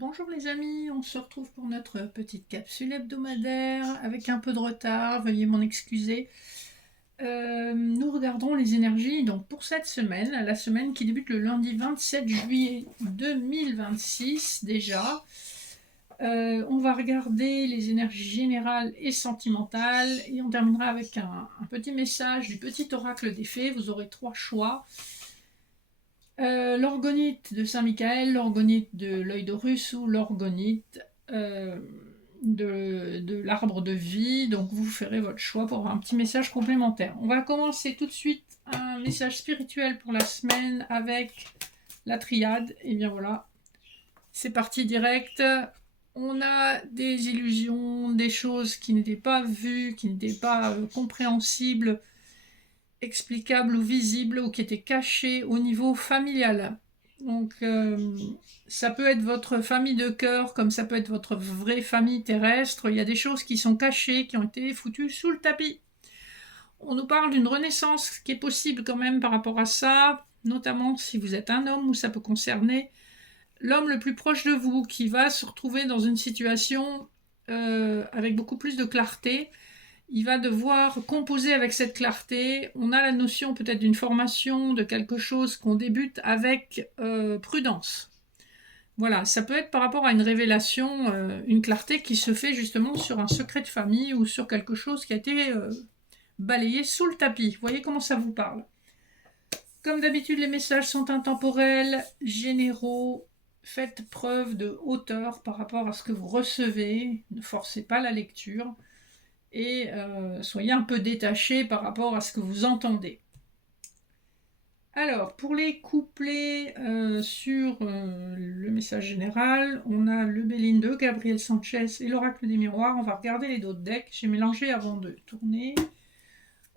Bonjour les amis, on se retrouve pour notre petite capsule hebdomadaire avec un peu de retard, veuillez m'en excuser. Nous regardons les énergies donc pour cette semaine, la semaine qui débute le lundi 27 juillet 2026 déjà. On va regarder les énergies générales et sentimentales et on terminera avec un petit message du petit oracle des fées. Vous aurez 3 choix. L'orgonite de Saint-Michael, l'orgonite de l'œil d'Horus ou l'orgonite de l'arbre de vie. Donc vous ferez votre choix pour avoir un petit message complémentaire. On va commencer tout de suite un message spirituel pour la semaine avec la triade. Et bien voilà, c'est parti direct. On a des illusions, des choses qui n'étaient pas vues, qui n'étaient pas compréhensibles, explicable ou visible ou qui était caché au niveau familial. Donc ça peut être votre famille de cœur comme ça peut être votre vraie famille terrestre. Il y a des choses qui sont cachées, qui ont été foutues sous le tapis. On nous parle d'une renaissance qui est possible quand même par rapport à ça, notamment si vous êtes un homme, où ça peut concerner l'homme le plus proche de vous qui va se retrouver dans une situation avec beaucoup plus de clarté. Il va devoir composer avec cette clarté. On a la notion peut-être d'une formation, de quelque chose qu'on débute avec prudence. Voilà, ça peut être par rapport à une révélation, une clarté qui se fait justement sur un secret de famille ou sur quelque chose qui a été balayé sous le tapis. Vous voyez comment ça vous parle. Comme d'habitude, les messages sont intemporels, généraux. Faites preuve de hauteur par rapport à ce que vous recevez. Ne forcez pas la lecture. Et soyez un peu détaché par rapport à ce que vous entendez. Alors, pour les couplets sur le message général, on a le Béline de Gabriel Sanchez et l'Oracle des Miroirs. On va regarder les dos de deck. J'ai mélangé avant de tourner.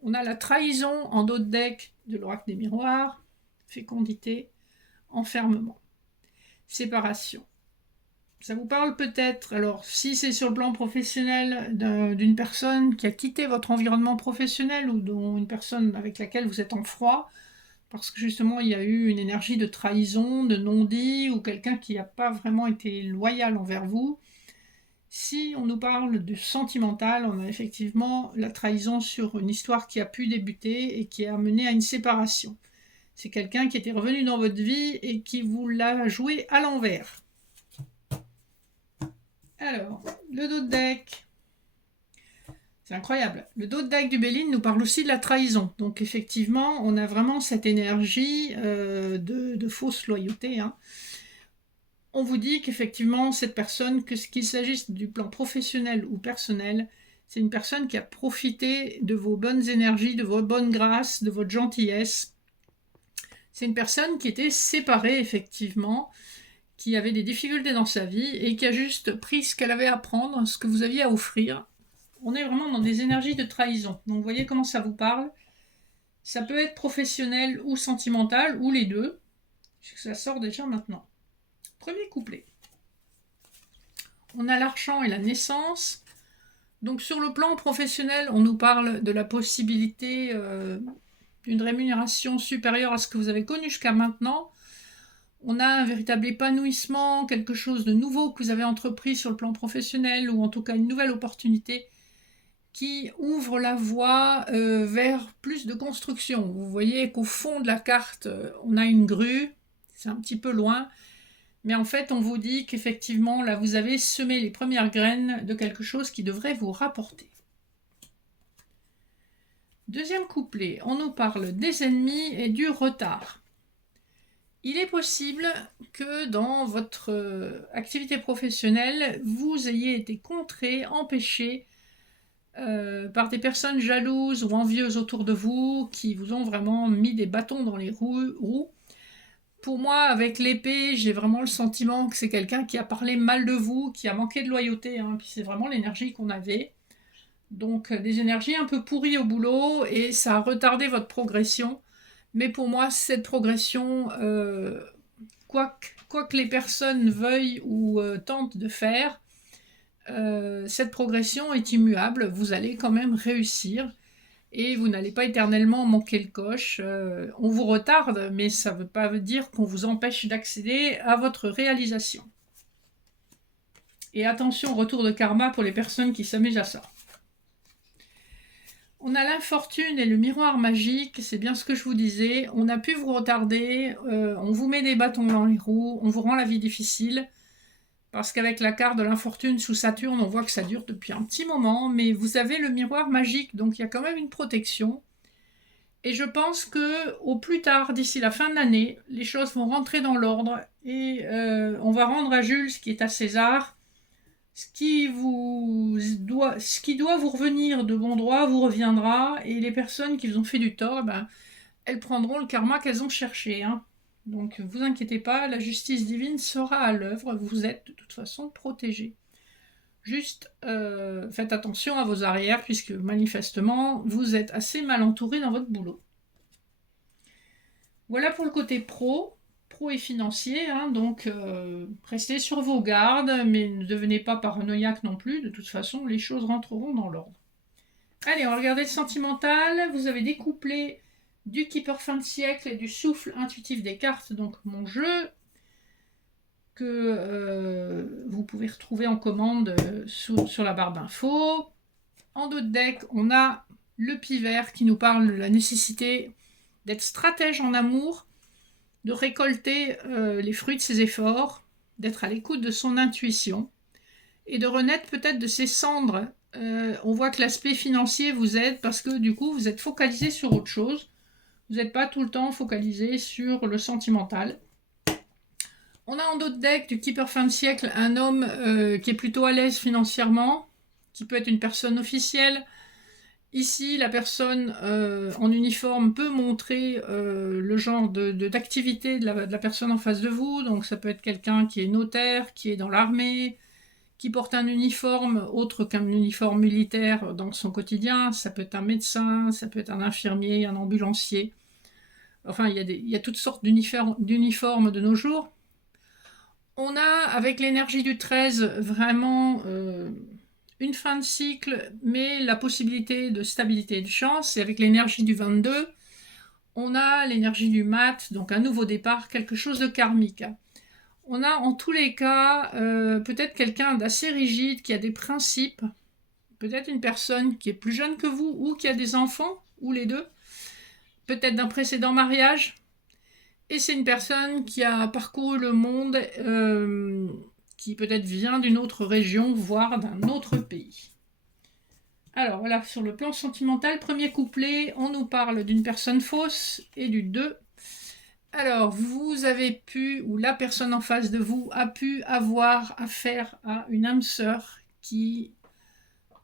On a la trahison en dos de deck de l'Oracle des Miroirs, fécondité, enfermement, séparation. Ça vous parle peut-être, alors si c'est sur le plan professionnel d'une personne qui a quitté votre environnement professionnel ou dont une personne avec laquelle vous êtes en froid, parce que justement il y a eu une énergie de trahison, de non-dit, ou quelqu'un qui n'a pas vraiment été loyal envers vous. Si on nous parle de sentimental, on a effectivement la trahison sur une histoire qui a pu débuter et qui a mené à une séparation. C'est quelqu'un qui était revenu dans votre vie et qui vous l'a joué à l'envers. Alors, le dos de deck. C'est incroyable. Le dos de deck du Béline nous parle aussi de la trahison. Donc effectivement, on a vraiment cette énergie de fausse loyauté. On vous dit qu'effectivement, cette personne, qu'il s'agisse du plan professionnel ou personnel, c'est une personne qui a profité de vos bonnes énergies, de vos bonnes grâces, de votre gentillesse. C'est une personne qui était séparée, effectivement, qui avait des difficultés dans sa vie et qui a juste pris ce qu'elle avait à prendre, ce que vous aviez à offrir. On est vraiment dans des énergies de trahison. Donc vous voyez comment ça vous parle. Ça peut être professionnel ou sentimental, ou les deux. Ça sort déjà maintenant. Premier couplet. On a l'argent et la naissance. Donc sur le plan professionnel, on nous parle de la possibilité d'une rémunération supérieure à ce que vous avez connu jusqu'à maintenant. On a un véritable épanouissement, quelque chose de nouveau que vous avez entrepris sur le plan professionnel, ou en tout cas une nouvelle opportunité qui ouvre la voie vers plus de construction. Vous voyez qu'au fond de la carte, on a une grue, c'est un petit peu loin, mais en fait, on vous dit qu'effectivement, là, vous avez semé les premières graines de quelque chose qui devrait vous rapporter. Deuxième couplet, on nous parle des ennemis et du retard. Il est possible que dans votre activité professionnelle, vous ayez été contré, empêché par des personnes jalouses ou envieuses autour de vous qui vous ont vraiment mis des bâtons dans les roues. Pour moi, avec l'épée, j'ai vraiment le sentiment que c'est quelqu'un qui a parlé mal de vous, qui a manqué de loyauté, puis c'est vraiment l'énergie qu'on avait. Donc des énergies un peu pourries au boulot et ça a retardé votre progression. Mais pour moi, cette progression, quoi que les personnes veuillent ou tentent de faire, cette progression est immuable, vous allez quand même réussir et vous n'allez pas éternellement manquer le coche. On vous retarde, mais ça ne veut pas dire qu'on vous empêche d'accéder à votre réalisation. Et attention au retour de karma pour les personnes qui s'amusent à ça. On a l'infortune et le miroir magique, c'est bien ce que je vous disais. On a pu vous retarder, on vous met des bâtons dans les roues, on vous rend la vie difficile. Parce qu'avec la carte de l'infortune sous Saturne, on voit que ça dure depuis un petit moment, mais vous avez le miroir magique, donc il y a quand même une protection. Et je pense que au plus tard, d'ici la fin de l'année, les choses vont rentrer dans l'ordre et on va rendre à Jules ce qui est à César. Ce qui doit vous revenir de bon droit vous reviendra, et les personnes qui vous ont fait du tort, ben, elles prendront le karma qu'elles ont cherché. Hein. Donc vous inquiétez pas, la justice divine sera à l'œuvre, vous êtes de toute façon protégés. Juste faites attention à vos arrières, puisque manifestement, vous êtes assez mal entouré dans votre boulot. Voilà pour le côté pro et financier, hein, donc restez sur vos gardes, mais ne devenez pas paranoïaque non plus, de toute façon, les choses rentreront dans l'ordre. Allez, on va regarder le sentimental. Vous avez découplé du Keeper fin de siècle et du souffle intuitif des cartes, donc mon jeu, que vous pouvez retrouver en commande sur la barre d'infos. En dos de deck, on a le pivert qui nous parle de la nécessité d'être stratège en amour, de récolter les fruits de ses efforts, d'être à l'écoute de son intuition et de renaître peut-être de ses cendres. On voit que l'aspect financier vous aide parce que du coup vous êtes focalisé sur autre chose. Vous n'êtes pas tout le temps focalisé sur le sentimental. On a en dos de deck du Keeper fin de siècle un homme qui est plutôt à l'aise financièrement, qui peut être une personne officielle. Ici, la personne en uniforme peut montrer le genre d'activité de la personne en face de vous. Donc ça peut être quelqu'un qui est notaire, qui est dans l'armée, qui porte un uniforme autre qu'un uniforme militaire dans son quotidien. Ça peut être un médecin, ça peut être un infirmier, un ambulancier. Enfin, il y a toutes sortes d'uniformes de nos jours. On a, avec l'énergie du 13, vraiment une fin de cycle, mais la possibilité de stabilité et de chance. Et avec l'énergie du 22, on a l'énergie du mat, donc un nouveau départ, quelque chose de karmique. On a en tous les cas peut-être quelqu'un d'assez rigide, qui a des principes, peut-être une personne qui est plus jeune que vous, ou qui a des enfants, ou les deux, peut-être d'un précédent mariage. Et c'est une personne qui a parcouru le monde, qui peut-être vient d'une autre région, voire d'un autre pays. Alors voilà, sur le plan sentimental, premier couplet, on nous parle d'une personne fausse et du 2. Alors, vous avez pu, ou la personne en face de vous a pu avoir affaire à une âme sœur qui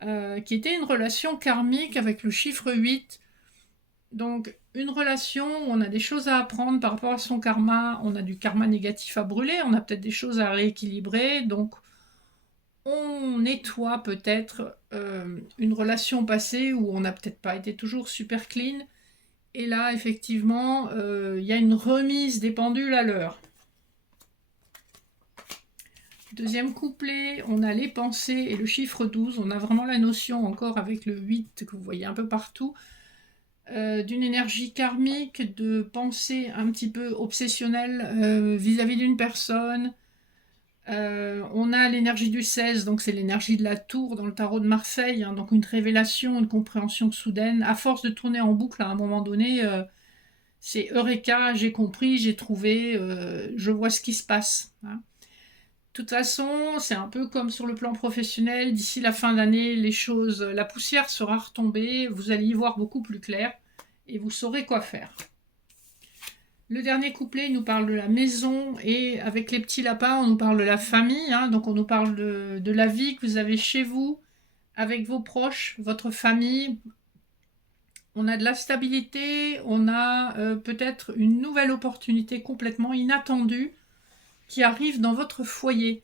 était une relation karmique avec le chiffre 8. Donc, une relation où on a des choses à apprendre par rapport à son karma, on a du karma négatif à brûler, on a peut-être des choses à rééquilibrer, donc on nettoie peut-être une relation passée où on n'a peut-être pas été toujours super clean, et là, effectivement, il y a une remise des pendules à l'heure. Deuxième couplet, on a les pensées et le chiffre 12, on a vraiment la notion encore avec le 8 que vous voyez un peu partout, d'une énergie karmique, de pensée un petit peu obsessionnelle vis-à-vis d'une personne. On a l'énergie du 16, donc c'est l'énergie de la tour dans le tarot de Marseille, hein, donc une révélation, une compréhension soudaine. À force de tourner en boucle, à un moment donné, c'est Eureka, j'ai compris, j'ai trouvé, je vois ce qui se passe. Hein. De toute façon, c'est un peu comme sur le plan professionnel. D'ici la fin d'année, la poussière sera retombée, vous allez y voir beaucoup plus clair et vous saurez quoi faire. Le dernier couplet nous parle de la maison, et avec les petits lapins, on nous parle de la famille. Hein, donc on nous parle de la vie que vous avez chez vous, avec vos proches, votre famille. On a de la stabilité, on a peut-être une nouvelle opportunité complètement inattendue qui arrive dans votre foyer.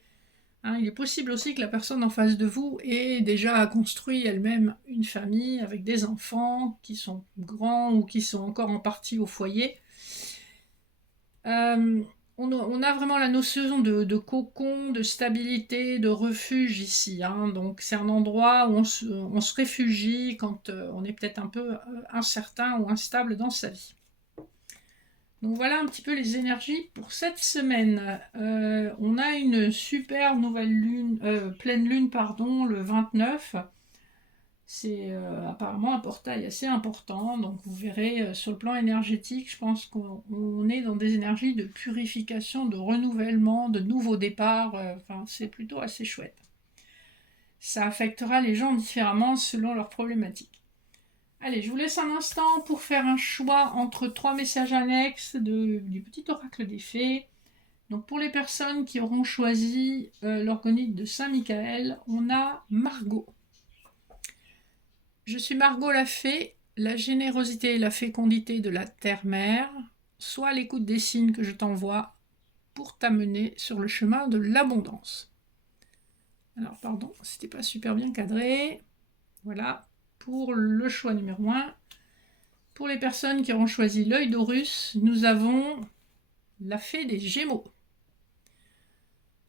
Hein, il est possible aussi que la personne en face de vous ait déjà construit elle-même une famille avec des enfants qui sont grands ou qui sont encore en partie au foyer. On a vraiment la notion de cocon, de stabilité, de refuge ici. Hein. Donc c'est un endroit où on se réfugie quand on est peut-être un peu incertain ou instable dans sa vie. Donc voilà un petit peu les énergies pour cette semaine. On a une super nouvelle lune, pleine lune, pardon, le 29. C'est apparemment un portail assez important, donc vous verrez sur le plan énergétique, je pense qu'on est dans des énergies de purification, de renouvellement, de nouveaux départs, enfin c'est plutôt assez chouette. Ça affectera les gens différemment selon leurs problématiques. Allez, je vous laisse un instant pour faire un choix entre 3 messages annexes du petit oracle des fées. Donc pour les personnes qui auront choisi l'orgonite de Saint-Michael, on a Margot. Je suis Margot la fée, la générosité et la fécondité de la terre-mère. Sois à l'écoute des signes que je t'envoie pour t'amener sur le chemin de l'abondance. Alors pardon, c'était pas super bien cadré. Voilà, pour le choix numéro 1. Pour les personnes qui auront choisi l'œil d'Horus, nous avons la fée des Gémeaux.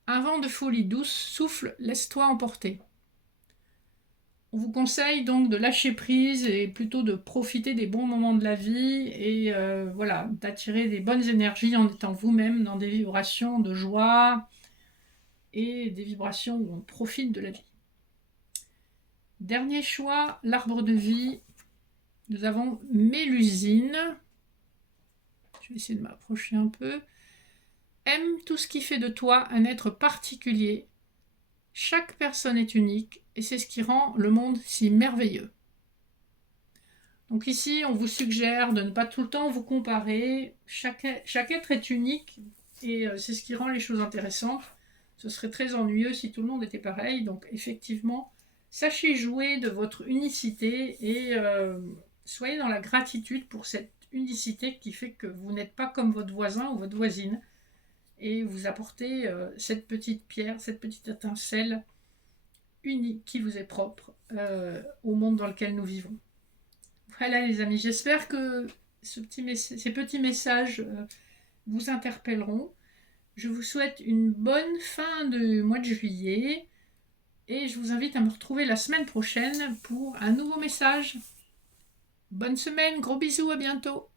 Un vent de folie douce souffle, laisse-toi emporter. On vous conseille donc de lâcher prise et plutôt de profiter des bons moments de la vie et voilà, d'attirer des bonnes énergies en étant vous-même dans des vibrations de joie et des vibrations où on profite de la vie. Dernier choix, l'arbre de vie. Nous avons Mélusine. Je vais essayer de m'approcher un peu. Aime tout ce qui fait de toi un être particulier. Chaque personne est unique et c'est ce qui rend le monde si merveilleux. Donc ici, on vous suggère de ne pas tout le temps vous comparer. Chaque être est unique et c'est ce qui rend les choses intéressantes. Ce serait très ennuyeux si tout le monde était pareil. Donc effectivement, sachez jouer de votre unicité et soyez dans la gratitude pour cette unicité qui fait que vous n'êtes pas comme votre voisin ou votre voisine. Et vous apportez cette petite pierre, cette petite étincelle unique qui vous est propre au monde dans lequel nous vivons. Voilà les amis, j'espère que ces petits messages vous interpelleront. Je vous souhaite une bonne fin de mois de juillet et je vous invite à me retrouver la semaine prochaine pour un nouveau message. Bonne semaine, gros bisous, à bientôt.